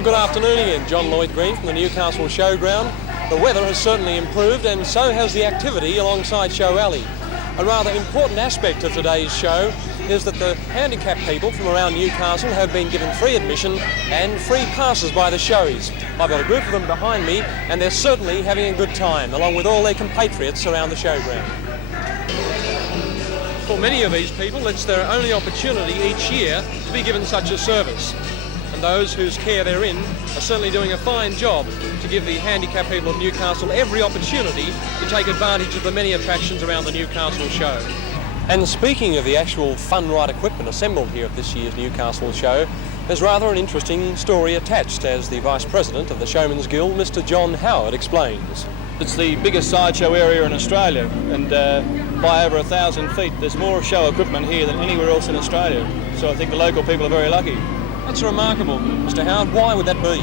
Well, good afternoon again. John Lloyd Green from the Newcastle Showground. The weather has certainly improved and so has the activity alongside Show Alley. A rather important aspect of today's show is that the handicapped people from around Newcastle have been given free admission and free passes by the showies. I've got a group of them behind me and they're certainly having a good time, along with all their compatriots around the showground. For many of these people, it's their only opportunity each year to be given such a service. And those whose care they're in are certainly doing a fine job to give the handicapped people of Newcastle every opportunity to take advantage of the many attractions around the Newcastle show. And speaking of the actual fun ride equipment assembled here at this year's Newcastle show, there's rather an interesting story attached, as the Vice President of the Showman's Guild, Mr. John Howard, explains. It's the biggest sideshow area in Australia, and by over 1,000 feet. There's more show equipment here than anywhere else in Australia. So I think the local people are very lucky. That's remarkable, Mr. Howard. Why would that be?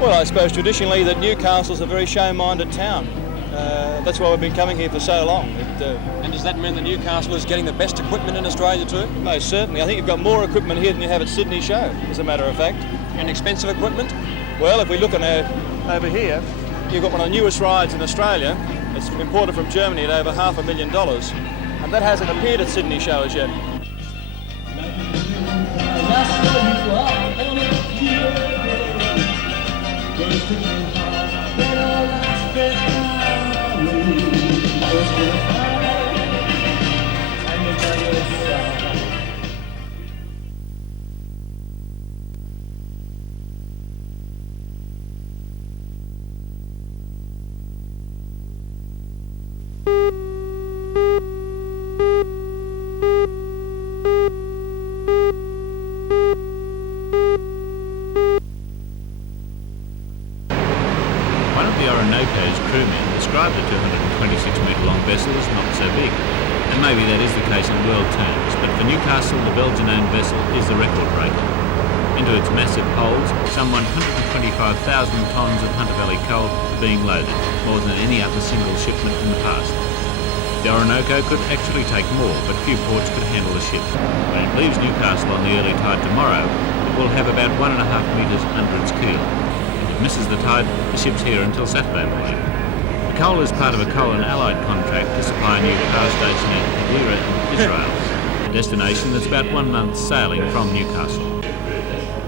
Well, I suppose traditionally that Newcastle's a very show-minded town. That's why we've been coming here for so long. And does that mean that Newcastle is getting the best equipment in Australia too? Most certainly. I think you've got more equipment here than you have at Sydney Show, as a matter of fact. And expensive equipment? Well, if we look over here, you've got one of the newest rides in Australia. It's imported from Germany at over $500,000, and that hasn't appeared at Sydney Show as yet. One of the Orinoco's crewmen described the 226-metre long vessel as not so big, and maybe that is the case in world terms, but for Newcastle the Belgian-owned vessel is the record breaker. Into its massive holds, some 125,000 tonnes of Hunter Valley coal are being loaded, more than any other single shipment in the past. The Orinoco could actually take more, but few ports could handle the ship. When it leaves Newcastle on the early tide tomorrow, it will have about 1.5 metres under its keel. Misses the tide, the ship's here until Saturday morning. The coal is part of a coal and allied contract to supply a new power station at Beira in Israel, a destination that's about 1 month's sailing from Newcastle.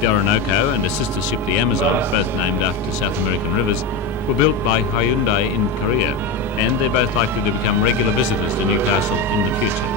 The Orinoco and a sister ship, the Amazon, both named after South American rivers, were built by Hyundai in Korea, and they're both likely to become regular visitors to Newcastle in the future.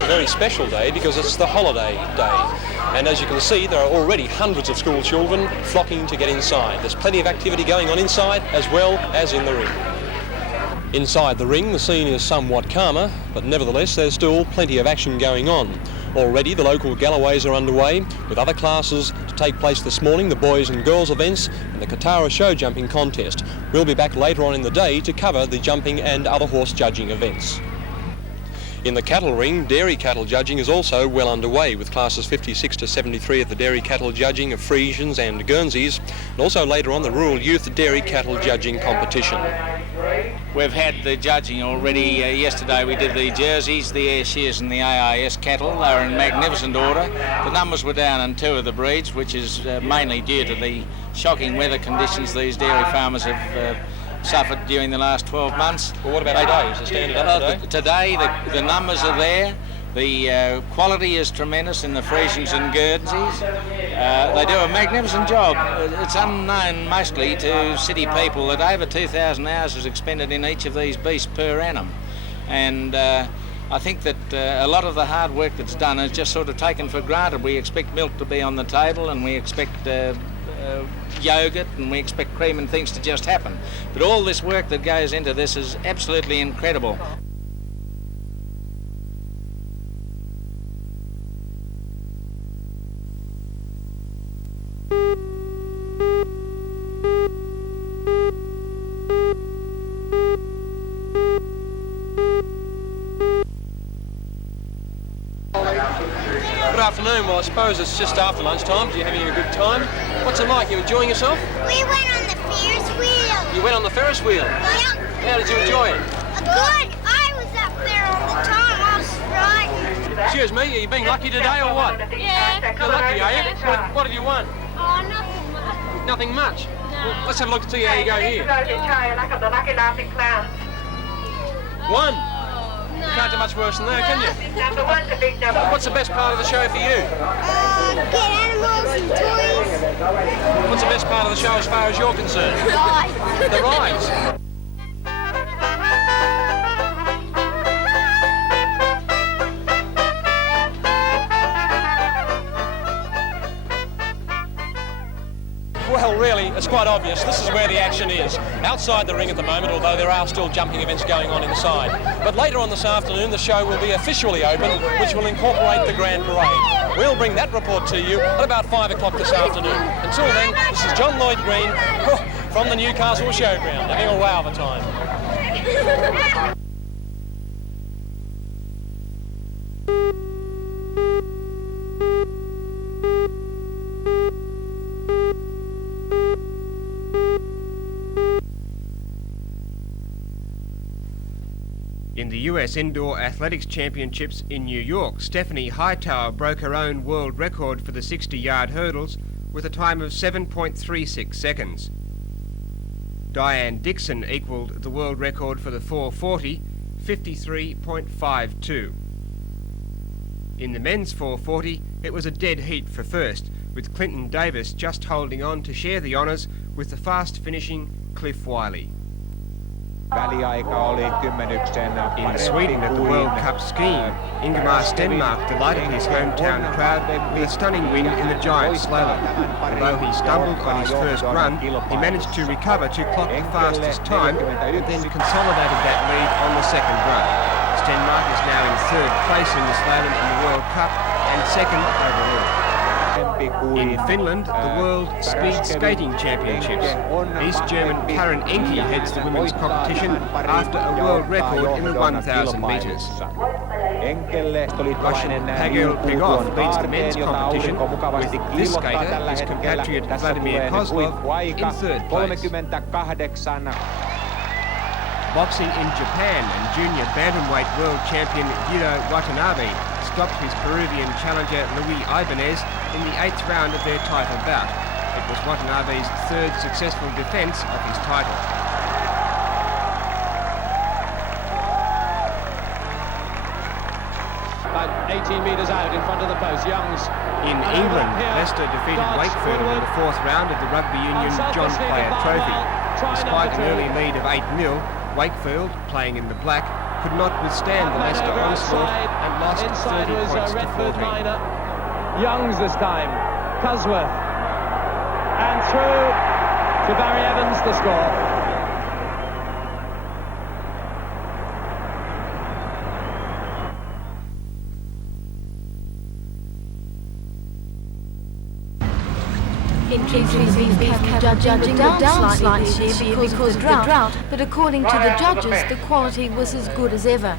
Very special day because it's the holiday day, and as you can see there are already hundreds of school children flocking to get inside. There's plenty of activity going on inside as well as in the ring. Inside the ring the scene is somewhat calmer, but nevertheless there's still plenty of action going on. Already the local Galloways are underway with other classes to take place this morning, the boys and girls events and the Katara show jumping contest. We'll be back later on in the day to cover the jumping and other horse judging events. In the cattle ring, dairy cattle judging is also well underway, with classes 56 to 73 at the dairy cattle judging of Friesians and Guernseys, and also later on the rural youth dairy cattle judging competition. We've had the judging already. Yesterday we did the jerseys, the air shears and the AIS cattle. They were in magnificent order. The numbers were down in 2 of the breeds, which is mainly due to the shocking weather conditions these dairy farmers have suffered during the last 12 months. Well, what about today? Is it standard up today? Today the numbers are there. The quality is tremendous in the Friesians and Guernseys. They do a magnificent job. It's unknown mostly to city people that over 2,000 hours is expended in each of these beasts per annum. And I think that a lot of the hard work that's done is just sort of taken for granted. We expect milk to be on the table, and we expect yogurt, and we expect cream and things to just happen. But all this work that goes into this is absolutely incredible. Good afternoon. Well, I suppose it's just after lunchtime. Do you having a good time? What's it like? You enjoying yourself? We went on the Ferris wheel. You went on the Ferris wheel? Yep. How did you enjoy it? Good. I was up there all the time. I was frightened. Excuse me, are you being lucky today or what? Yeah. You're lucky, are you? What have you won? Oh, nothing much. Nothing much? No. Well, let's have a look and see how you go here. One? No. You can't do much worse than that, can you? What's the best part of the show for you? Get animals and toys. What's the best part of the show as far as you're concerned? Rides. The rides. Well, really, it's quite obvious. This is where the action is. Outside the ring at the moment, although there are still jumping events going on inside. But later on this afternoon, the show will be officially open, which will incorporate the Grand Parade. We'll bring that report to you at about 5 o'clock this afternoon. Until then, this is John Lloyd Green from the Newcastle Showground, having a wow of a time. In the US Indoor Athletics Championships in New York, Stephanie Hightower broke her own world record for the 60-yard hurdles with a time of 7.36 seconds. Diane Dixon equalled the world record for the 440, 53.52. In the men's 440, it was a dead heat for first, with Clinton Davis just holding on to share the honours with the fast-finishing Cliff Wiley. In Sweden at the World Cup skiing, Ingemar Stenmark delighted his hometown crowd with a stunning win in the giant slalom. Although he stumbled on his first run, he managed to recover to clock the fastest time and then consolidated that lead on the second run. Stenmark is now in third place in the slalom in the World Cup and second overall. In Finland, the World Speed Skating Championships. East German Karen Enke heads the women's competition after a world record in the 1,000 metres. Russian Pavel Pegov leads the men's competition, with this skater, his compatriot Vladimir Kozlov, in third place. Boxing in Japan, and junior bantamweight world champion Hiro Watanabe stopped his Peruvian challenger Luis Ibanez in the 8th round of their title bout. It was Watanabe's third successful defence of his title. About 18 metres out in front of the post, Youngs. In England, Leicester defeated Wakefield in the 4th round of the Rugby Union John Player Trophy. Despite an early lead of 8-0, Wakefield, playing in the black, could not withstand the Leicester onslaught and lost 30 points to 14. Youngs this time, Cusworth, and through to Barry Evans, the score. Increasing beef cattle judging were down slightly this year because of the drought, but according to the judges, the quality was as good as ever.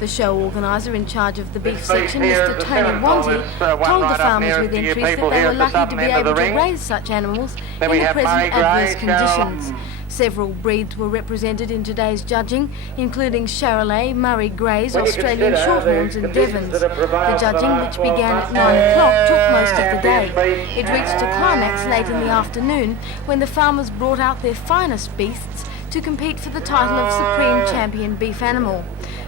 The show organiser in charge of the beef section, Mr. Tony Wanty, told the farmers with entries that they were lucky to be able to raise such animals in the present adverse conditions. Several breeds were represented in today's judging, including Charolais, Murray Greys, Australian Shorthorns and Devons. The judging, which began at 9 o'clock, took most of the day. It reached a climax late in the afternoon when the farmers brought out their finest beasts to compete for the title of Supreme Champion Beef Animal.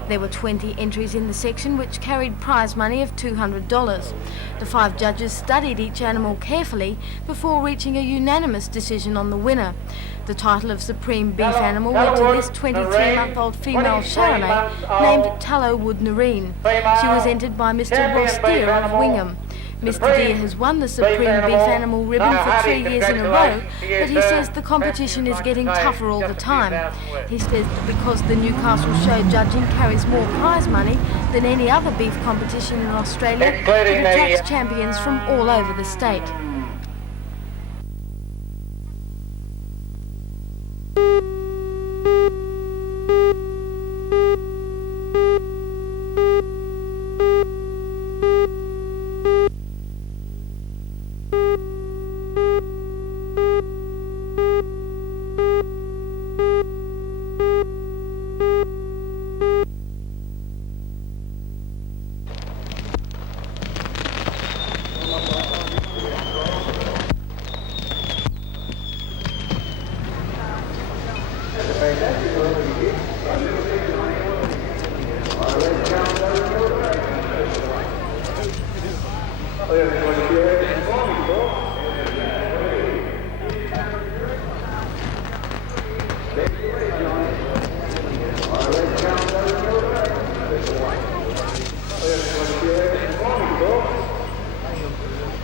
There were 20 entries in the section which carried prize money of $200. The 5 judges studied each animal carefully before reaching a unanimous decision on the winner. The title of Supreme Beef Animal went to this 23-month-old female Charolais named Tallow Wood Nareen. She was entered by Mr. Ross Deer of Wingham. Mr. Deer has won the Supreme Beef Animal ribbon for 3 years in a row, but he says the competition is getting tougher all the time. He says that because the Newcastle show judging carries more prize money than any other beef competition in Australia, it attracts champions from all over the state.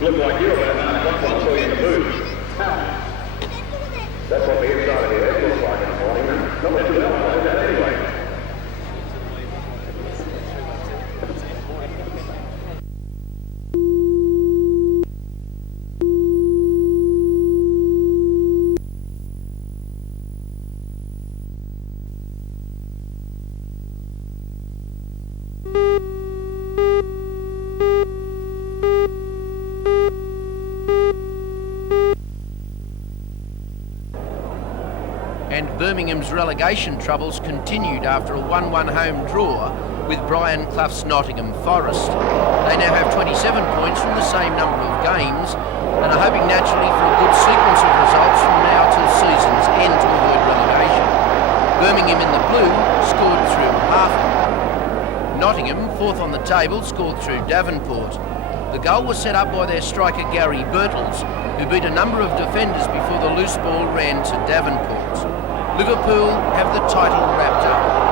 Look like you're about 9 o'clock, so you can move. That's what the inside of your head looks like in the morning. Not too well like that anyway. And Birmingham's relegation troubles continued after a 1-1 home draw with Brian Clough's Nottingham Forest. They now have 27 points from the same number of games and are hoping naturally for a good sequence of results from now till season's end to avoid relegation. Birmingham in the blue scored through Harford. Nottingham, fourth on the table, scored through Davenport. The goal was set up by their striker Gary Birtles, who beat a number of defenders before the loose ball ran to Davenport. Liverpool have the title wrapped up.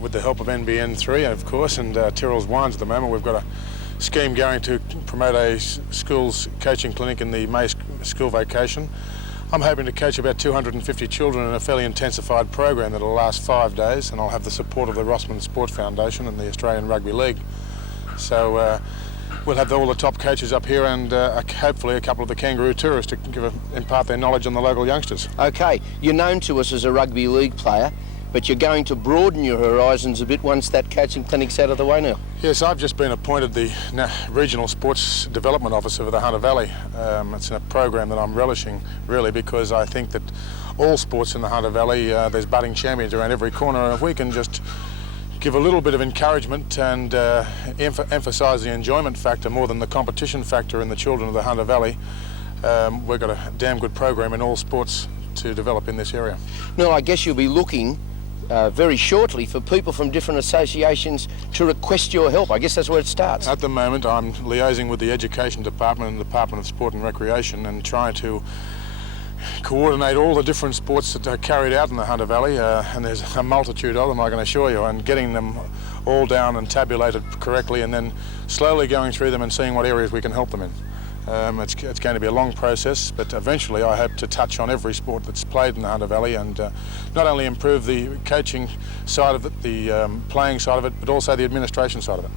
With the help of NBN of course, and Tyrrell's Wines at the moment, we've got a scheme going to promote a schools coaching clinic in the May school vacation. I'm hoping to coach about 250 children in a fairly intensified program that'll last 5 days, and I'll have the support of the Rossman Sports Foundation and the Australian Rugby League. So we'll have all the top coaches up here and hopefully a couple of the kangaroo tourists to impart their knowledge on the local youngsters. Okay, you're known to us as a rugby league player, but you're going to broaden your horizons a bit once that coaching clinic's out of the way now. Yes, I've just been appointed the Regional Sports Development Officer for the Hunter Valley. It's a program that I'm relishing, really, because I think that all sports in the Hunter Valley, there's budding champions around every corner, and if we can just give a little bit of encouragement and emphasise the enjoyment factor more than the competition factor in the children of the Hunter Valley, we've got a damn good program in all sports to develop in this area. No, I guess you'll be looking very shortly for people from different associations to request your help. I guess that's where it starts. At the moment, I'm liaising with the Education Department and the Department of Sport and Recreation and trying to coordinate all the different sports that are carried out in the Hunter Valley, and there's a multitude of them, I can assure you, and getting them all down and tabulated correctly and then slowly going through them and seeing what areas we can help them in. It's going to be a long process, but eventually I hope to touch on every sport that's played in the Hunter Valley and not only improve the coaching side of it, the playing side of it, but also the administration side of it.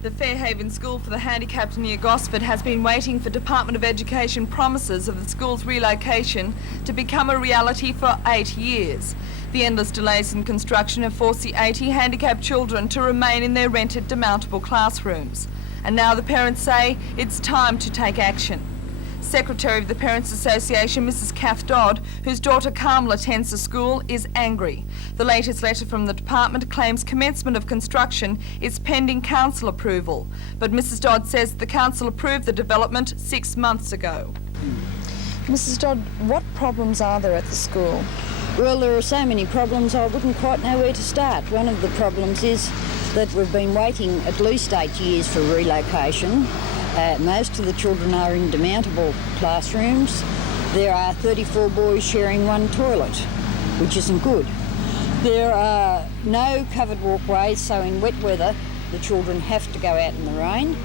The Fairhaven School for the Handicapped near Gosford has been waiting for Department of Education promises of the school's relocation to become a reality for 8 years. The endless delays in construction have forced the 80 handicapped children to remain in their rented demountable classrooms. And now the parents say it's time to take action. Secretary of the Parents Association, Mrs. Kath Dodd, whose daughter Carmel attends the school, is angry. The latest letter from the department claims commencement of construction is pending council approval. But Mrs. Dodd says the council approved the development 6 months ago. Mrs. Dodd, what problems are there at the school? Well, there are so many problems I wouldn't quite know where to start. One of the problems is that we've been waiting at least 8 years for relocation. Most of the children are in demountable classrooms. There are 34 boys sharing one toilet, which isn't good. There are no covered walkways, so in wet weather the children have to go out in the rain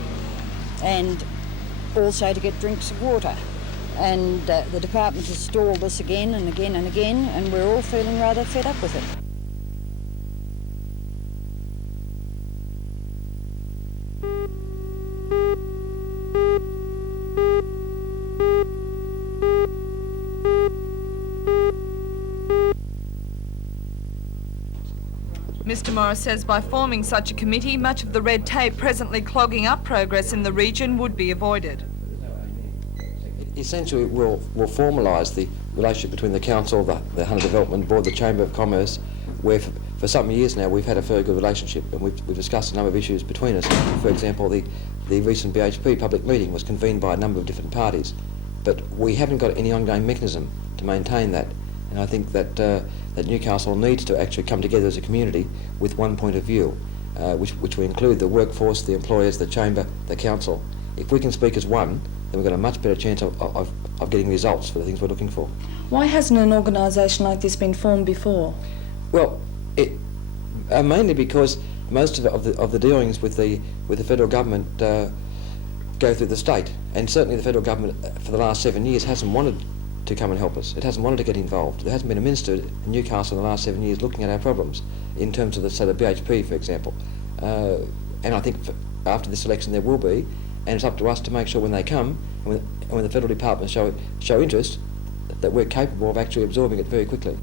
and also to get drinks of water. And the department has stalled this again and again and again, and we're all feeling rather fed up with it. Mr. Morris says by forming such a committee, much of the red tape presently clogging up progress in the region would be avoided. Essentially, we'll formalise the relationship between the council, the Hunter Development Board, the Chamber of Commerce, where for some years now we've had a very good relationship, and we've discussed a number of issues between us. For example, the recent BHP public meeting was convened by a number of different parties, but we haven't got any ongoing mechanism to maintain that. And I think that that Newcastle needs to actually come together as a community with one point of view, which will include the workforce, the employers, the chamber, the council. If we can speak as one, then we've got a much better chance of getting results for the things we're looking for. Why hasn't an organisation like this been formed before? Well, mainly because most of the dealings with the federal government go through the state, and certainly the federal government for the last 7 years hasn't wanted to come and help us. It hasn't wanted to get involved. There hasn't been a minister in Newcastle in the last 7 years looking at our problems in terms of the BHP, for example. And I think after this election there will be, and it's up to us to make sure when they come and when the federal departments show interest that we're capable of actually absorbing it very quickly.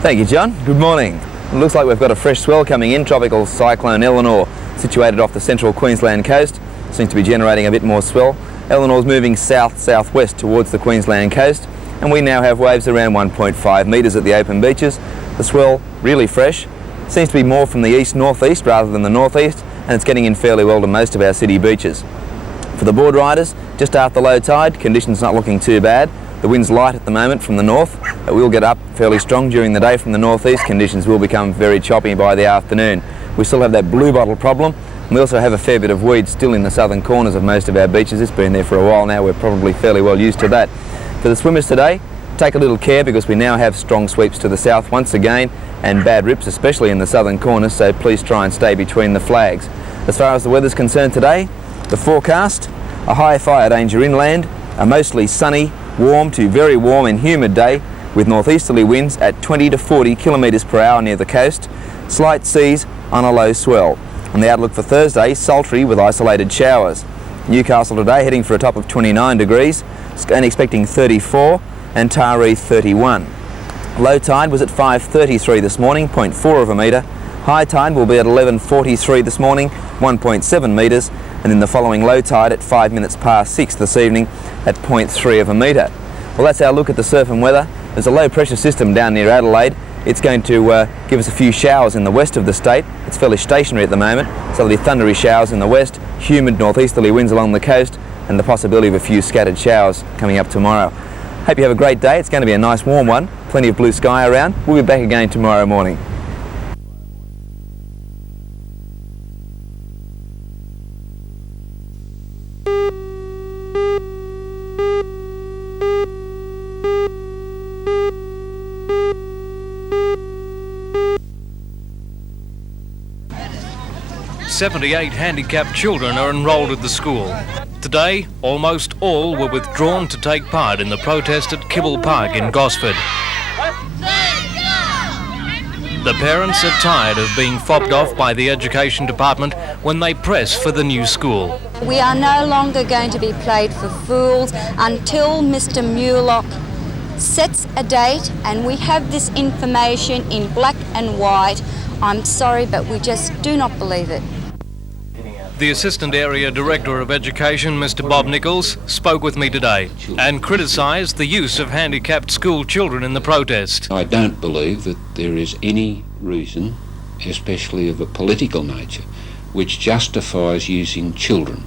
Thank you, John. Good morning. It looks like we've got a fresh swell coming in. Tropical cyclone Eleanor, situated off the central Queensland coast, seems to be generating a bit more swell. Eleanor's moving south-southwest towards the Queensland coast, and we now have waves around 1.5 metres at the open beaches. The swell really fresh. Seems to be more from the east-northeast rather than the northeast, and it's getting in fairly well to most of our city beaches. For the board riders, just after low tide, conditions not looking too bad. The wind's light at the moment from the north. It will get up fairly strong during the day from the northeast. Conditions will become very choppy by the afternoon. We still have that blue bottle problem. And we also have a fair bit of weed still in the southern corners of most of our beaches. It's been there for a while now. We're probably fairly well used to that. For the swimmers today, take a little care because we now have strong sweeps to the south once again and bad rips, especially in the southern corners, so please try and stay between the flags. As far as the weather's concerned today, the forecast, a high fire danger inland, a mostly sunny, warm to very warm and humid day with northeasterly winds at 20 to 40 kilometres per hour near the coast, slight seas on a low swell. And the outlook for Thursday, sultry with isolated showers. Newcastle today heading for a top of 29 degrees and expecting 34, and Taree 31. Low tide was at 5:33 this morning, 0.4 of a metre. High tide will be at 11:43 this morning, 1.7 metres, and then the following low tide at 5 minutes past 6 this evening at 0.3 of a metre. Well, that's our look at the surf and weather. There's a low pressure system down near Adelaide. It's going to give us a few showers in the west of the state. It's fairly stationary at the moment, so there'll be thundery showers in the west, humid northeasterly winds along the coast, and the possibility of a few scattered showers coming up tomorrow. Hope you have a great day. It's going to be a nice warm one, plenty of blue sky around. We'll be back again tomorrow morning. "78 handicapped children are enrolled at the school. Today, almost all were withdrawn to take part in the protest at Kibble Park in Gosford. The parents are tired of being fobbed off by the Education Department when they press for the new school. We are no longer going to be played for fools until Mr. Mulock sets a date and we have this information in black and white. I'm sorry, but we just do not believe it." The Assistant Area Director of Education, Mr. Bob Nichols, spoke with me today and criticised the use of handicapped school children in the protest. I don't believe that there is any reason, especially of a political nature, which justifies using children.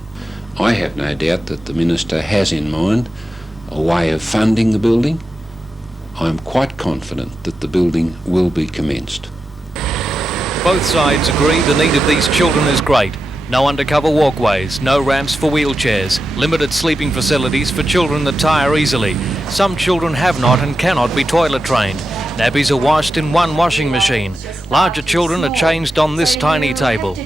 I have no doubt that the Minister has in mind a way of funding the building. I'm quite confident that the building will be commenced. Both sides agree the need of these children is great. No undercover walkways, no ramps for wheelchairs, limited sleeping facilities for children that tire easily. Some children have not and cannot be toilet trained. Nappies are washed in one washing machine. Larger children are changed on this tiny table.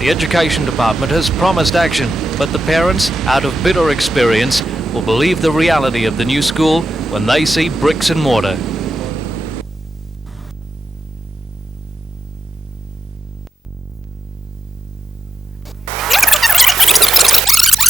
The Education Department has promised action, but the parents, out of bitter experience, will believe the reality of the new school when they see bricks and mortar.